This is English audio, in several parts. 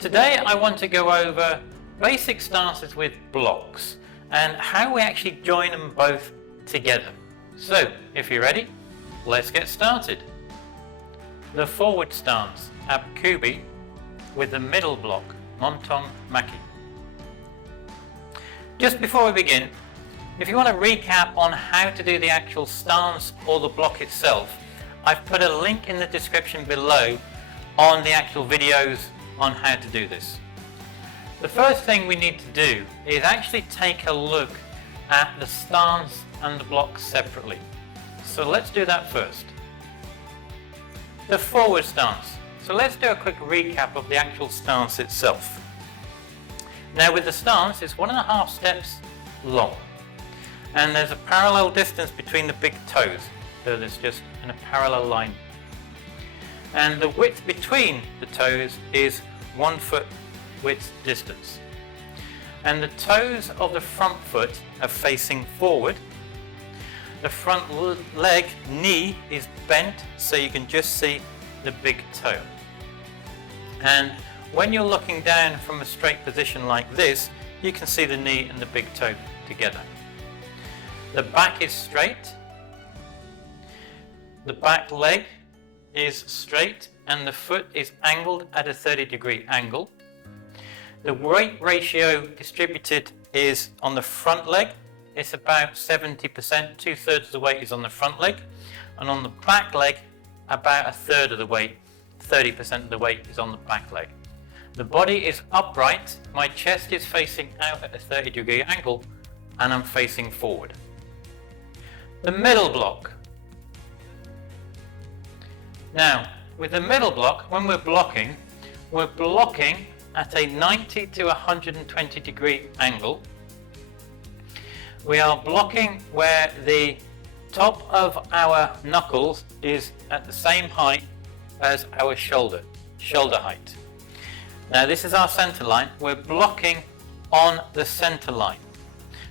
Today I want to go over basic stances with blocks and how we actually join them both together. So if you're ready, let's get started. The forward stance at Kubi with the middle block, Momtong Makki. Just before we begin, if you want to recap on how to do the actual stance or the block itself, I've put a link in the description below on the actual videos on how to do this. The first thing we need to do is actually take a look at the stance and the block separately. So let's do that first. The forward stance. So let's do a quick recap of the actual stance itself. Now with the stance, it's 1.5 steps long. And there's a parallel distance between the big toes. So there's just in a parallel line. And the width between the toes is 1 foot width distance. And the toes of the front foot are facing forward. The front leg, knee, is bent so you can just see the big toe. And when you're looking down from a straight position like this, you can see the knee and the big toe together. The back is straight. The back leg is straight and the foot is angled at a 30-degree angle. The weight ratio distributed is on the front leg. It's about 70%, 2/3 of the weight is on the front leg, and on the back leg about 1/3 of the weight, 30% of the weight is on the back leg. The body is upright, my chest is facing out at a 30-degree angle and I'm facing forward. The middle block. Now, with the middle block, when we're blocking at a 90 to 120 degree angle. We are blocking where the top of our knuckles is at the same height as our shoulder height. Now this is our center line. We're blocking on the center line.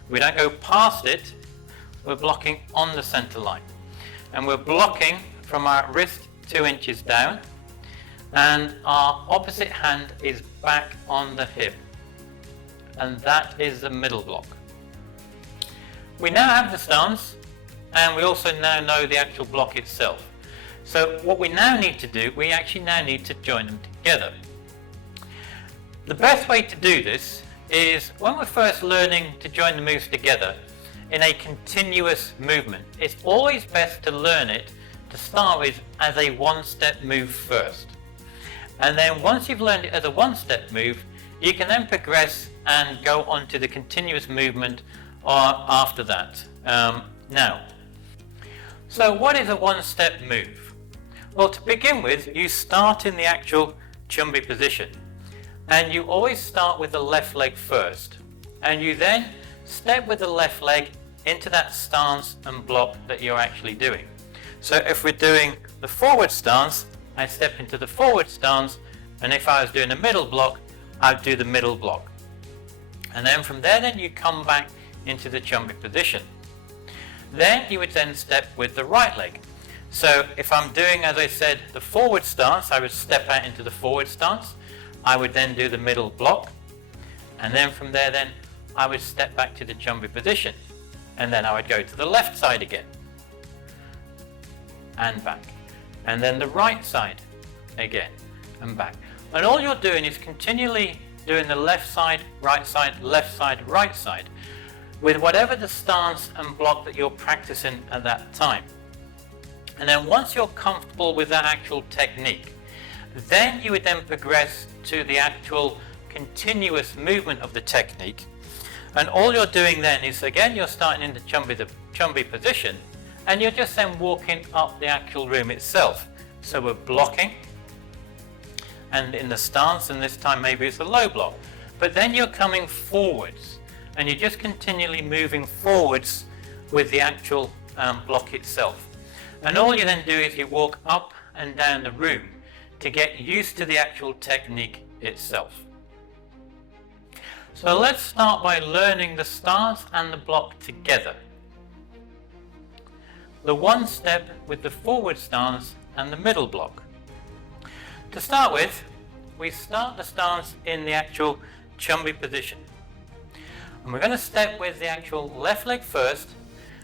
We don't go past it, we're blocking on the center line. And we're blocking from our wrist 2 inches down, and our opposite hand is back on the hip, and that is the middle block. We now have the stance, and we also now know the actual block itself. So what we now need to do, we actually now need to join them together. The best way to do this is when we're first learning to join the moves together in a continuous movement. It's always best to learn it to start with as a one-step move first. And then once you've learned it as a one-step move, you can then progress and go on to the continuous movement after that. So what is a one-step move? Well, to begin with, you start in the actual chumbi position. And you always start with the left leg first. And you then step with the left leg into that stance and block that you're actually doing. So if we're doing the forward stance, I step into the forward stance, and if I was doing a middle block, I'd do the middle block. And then from there, then you come back into the chumbi position. Then you would then step with the right leg. So if I'm doing, as I said, the forward stance, I would step out into the forward stance. I would then do the middle block. And then from there, then I would step back to the chumbi position. And then I would go to the left side again. And back. And then the right side again and back. And all you're doing is continually doing the left side, right side, right side with whatever the stance and block that you're practicing at that time. And then once you're comfortable with that actual technique, then you would then progress to the actual continuous movement of the technique. And all you're doing then is, again, you're starting in the chumbi position, and you're just then walking up the actual room itself. So we're blocking, and in the stance, and this time maybe it's a low block. But then you're coming forwards, and you're just continually moving forwards with the actual block itself. And all you then do is you walk up and down the room to get used to the actual technique itself. So let's start by learning the stance and the block together. The one step with the forward stance and the middle block. To start with, we start the stance in the actual chumbi position. And we're going to step with the actual left leg first,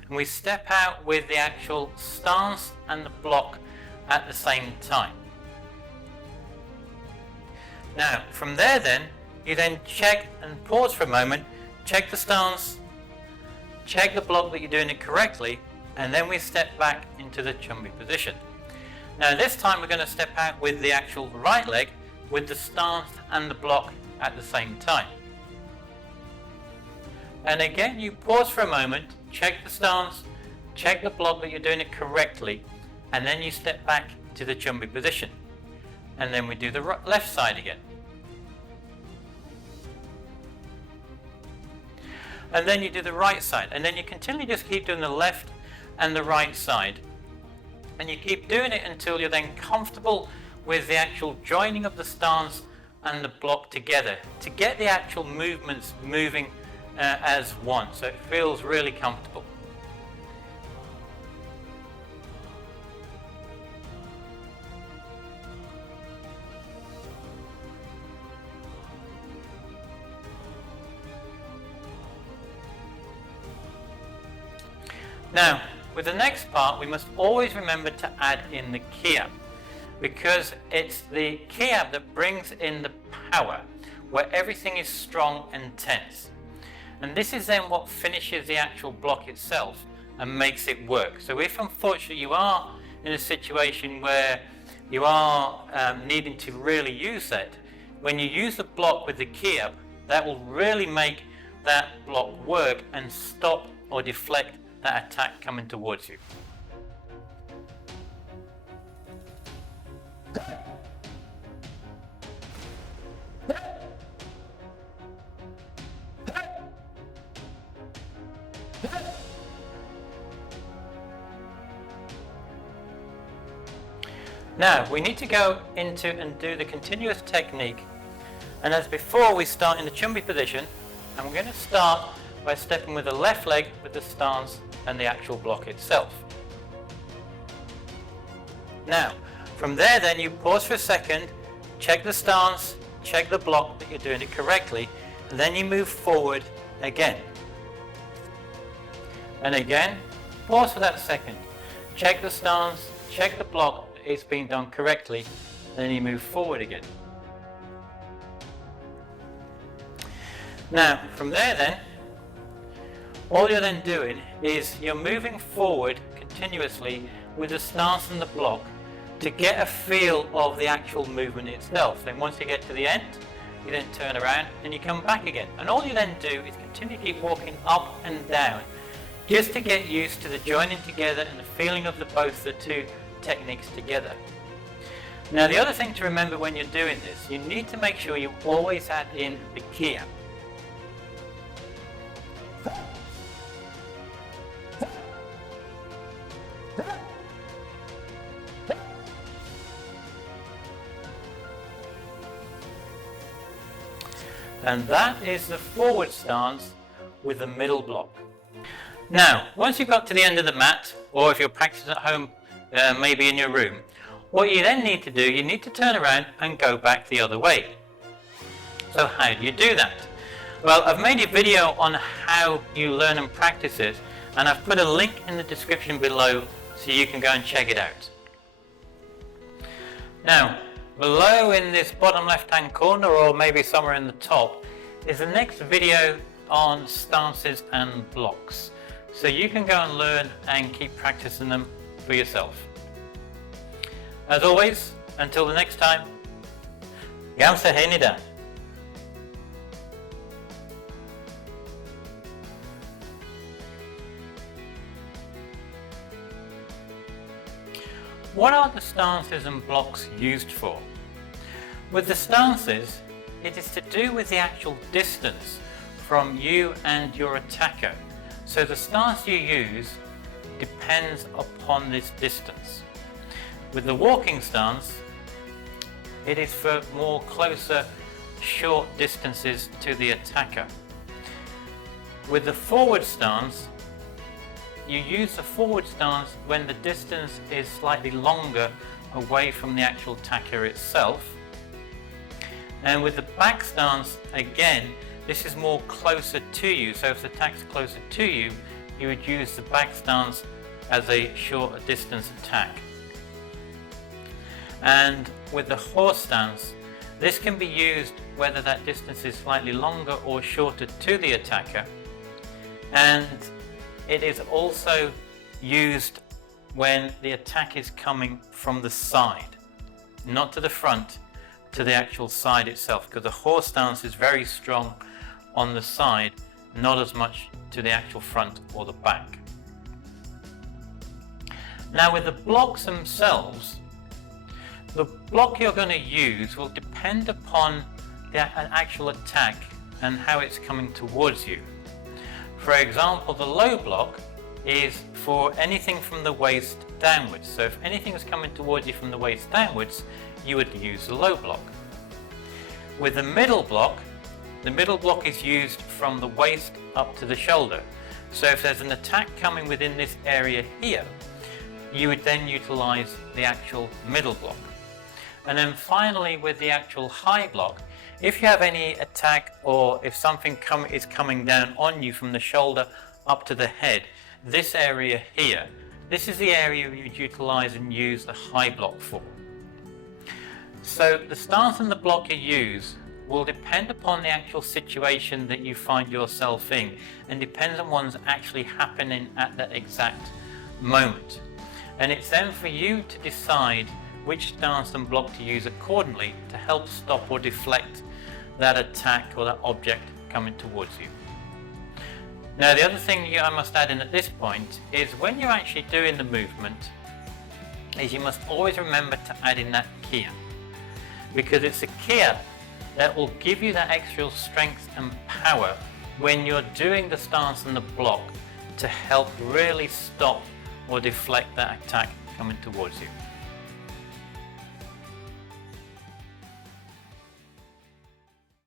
and we step out with the actual stance and the block at the same time. Now, from there then, you then check and pause for a moment, check the stance, check the block that you're doing it correctly, and then we step back into the chumbi position. Now this time we're going to step out with the actual right leg with the stance and the block at the same time. And again, you pause for a moment, check the stance, check the block that you're doing it correctly, and then you step back to the chumbi position. And then we do the left side again. And then you do the right side, and then you continually just keep doing the left and the right side. And you keep doing it until you're then comfortable with the actual joining of the stance and the block together to get the actual movements moving as one, so it feels really comfortable. Now, with the next part, we must always remember to add in the Ki Hap, because it's the Ki Hap that brings in the power, where everything is strong and tense. And this is then what finishes the actual block itself and makes it work. So if unfortunately you are in a situation where you are needing to really use that, when you use the block with the Ki Hap, that will really make that block work and stop or deflect that attack coming towards you. Now we need to go into and do the continuous technique, and as before we start in the chumbi position, and we're going to start by stepping with the left leg with the stance and the actual block itself. Now from there then you pause for a second, check the stance, check the block that you're doing it correctly, and then you move forward again. And again, pause for that second, check the stance, check the block, it's being done correctly, then you move forward again. Now from there then, all you're then doing is you're moving forward continuously with the stance and the block to get a feel of the actual movement itself. Then once you get to the end, you then turn around and you come back again. And all you then do is continue to keep walking up and down just to get used to the joining together and the feeling of both the two techniques together. Now the other thing to remember when you're doing this, you need to make sure you always add in the Ki Hap. And that is the forward stance with the middle block. Now, once you've got to the end of the mat, or if you're practicing at home, maybe in your room, what you then need to do, you need to turn around and go back the other way. So how do you do that? Well, I've made a video on how you learn and practice it, and I've put a link in the description below so you can go and check it out. Now, below in this bottom left hand corner, or maybe somewhere in the top, is the next video on stances and blocks. So you can go and learn and keep practicing them for yourself. As always, until the next time, Gam Sa Hae Ni. What are the stances and blocks used for? With the stances, it is to do with the actual distance from you and your attacker. So the stance you use depends upon this distance. With the walking stance, it is for more closer, short distances to the attacker. With the forward stance, you use the forward stance when the distance is slightly longer away from the actual attacker itself. And with the back stance, again, this is more closer to you. So if the attack's closer to you, you would use the back stance as a shorter distance attack. And with the horse stance, this can be used whether that distance is slightly longer or shorter to the attacker. And it is also used when the attack is coming from the side, not to the front, to the actual side itself, because the horse stance is very strong on the side, not as much to the actual front or the back. Now with the blocks themselves, the block you're going to use will depend upon the actual attack and how it's coming towards you. For example, the low block is for anything from the waist downwards. So if anything is coming towards you from the waist downwards, you would use the low block. With the middle block is used from the waist up to the shoulder. So if there's an attack coming within this area here, you would then utilize the actual middle block. And then finally, with the actual high block, if you have any attack or if something is coming down on you from the shoulder up to the head, this area here, this is the area you'd utilize and use the high block for. So the stance and the block you use will depend upon the actual situation that you find yourself in, and depends on what's actually happening at that exact moment. And it's then for you to decide which stance and block to use accordingly to help stop or deflect that attack or that object coming towards you. Now the other thing I must add in at this point is when you're actually doing the movement, is you must always remember to add in that Ki Hap, because it's a Ki Hap that will give you that extra strength and power when you're doing the stance and the block to help really stop or deflect that attack coming towards you.